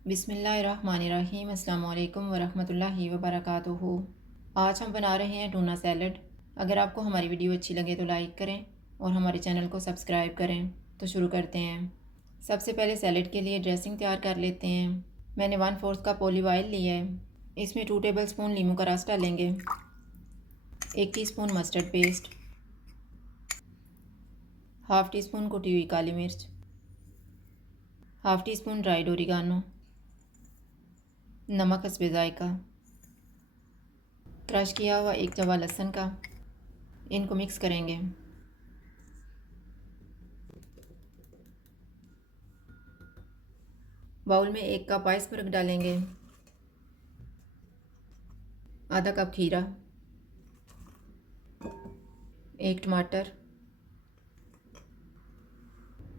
बिस्मिल्लाहिर्रहमानिर्रहीम अस्सलाम वालेकुम वरहमतुल्लाहि वबरकातुहू। आज हम बना रहे हैं टूना सैलड। अगर आपको हमारी वीडियो अच्छी लगे तो लाइक करें और हमारे चैनल को सब्सक्राइब करें। तो शुरू करते हैं। सबसे पहले सैलड के लिए ड्रेसिंग तैयार कर लेते हैं। मैंने 1/4 कप ऑलिव ऑयल लिया है। इसमें 2 टेबलस्पून नींबू का रस डालेंगे, 1 teaspoon mustard paste, half tea spoon कुटी हुई काली मिर्च, half tea spoon dried oregano, नमक हस्बे ज़ायका, क्रश किया हुआ 1 जवा लहसुन का। इनको मिक्स करेंगे। बाउल में 1 कप आइसबर्ग डालेंगे, आधा कप खीरा, 1 टमाटर,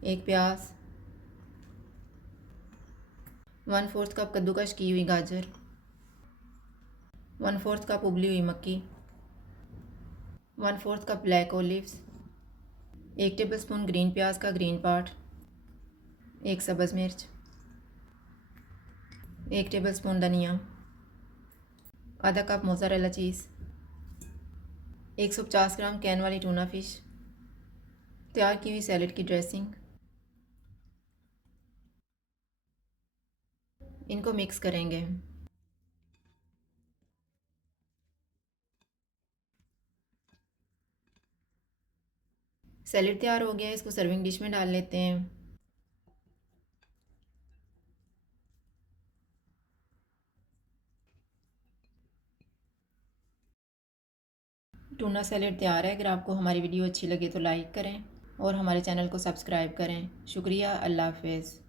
1 प्याज, 1/4 कप कद्दूकश की हुई गाजर, 1/4 कप उबली हुई मक्की, 1/4 cup black olives, 1 tablespoon green प्याज का ग्रीन पार्ट, 1 सब्ज़ मिर्च, 1 टेबलस्पून धनिया, आधा cup mozzarella cheese, 150 gram can वाली टूना फ़िश, तैयार की हुई सैलड की ड्रेसिंग। इनको मिक्स करेंगे। सैलड तैयार हो गया है, इसको सर्विंग डिश में डाल लेते हैं। टूना सैलड तैयार है। अगर आपको हमारी वीडियो अच्छी लगे तो लाइक करें और हमारे चैनल को सब्सक्राइब करें। शुक्रिया। अल्लाह हाफ़िज़।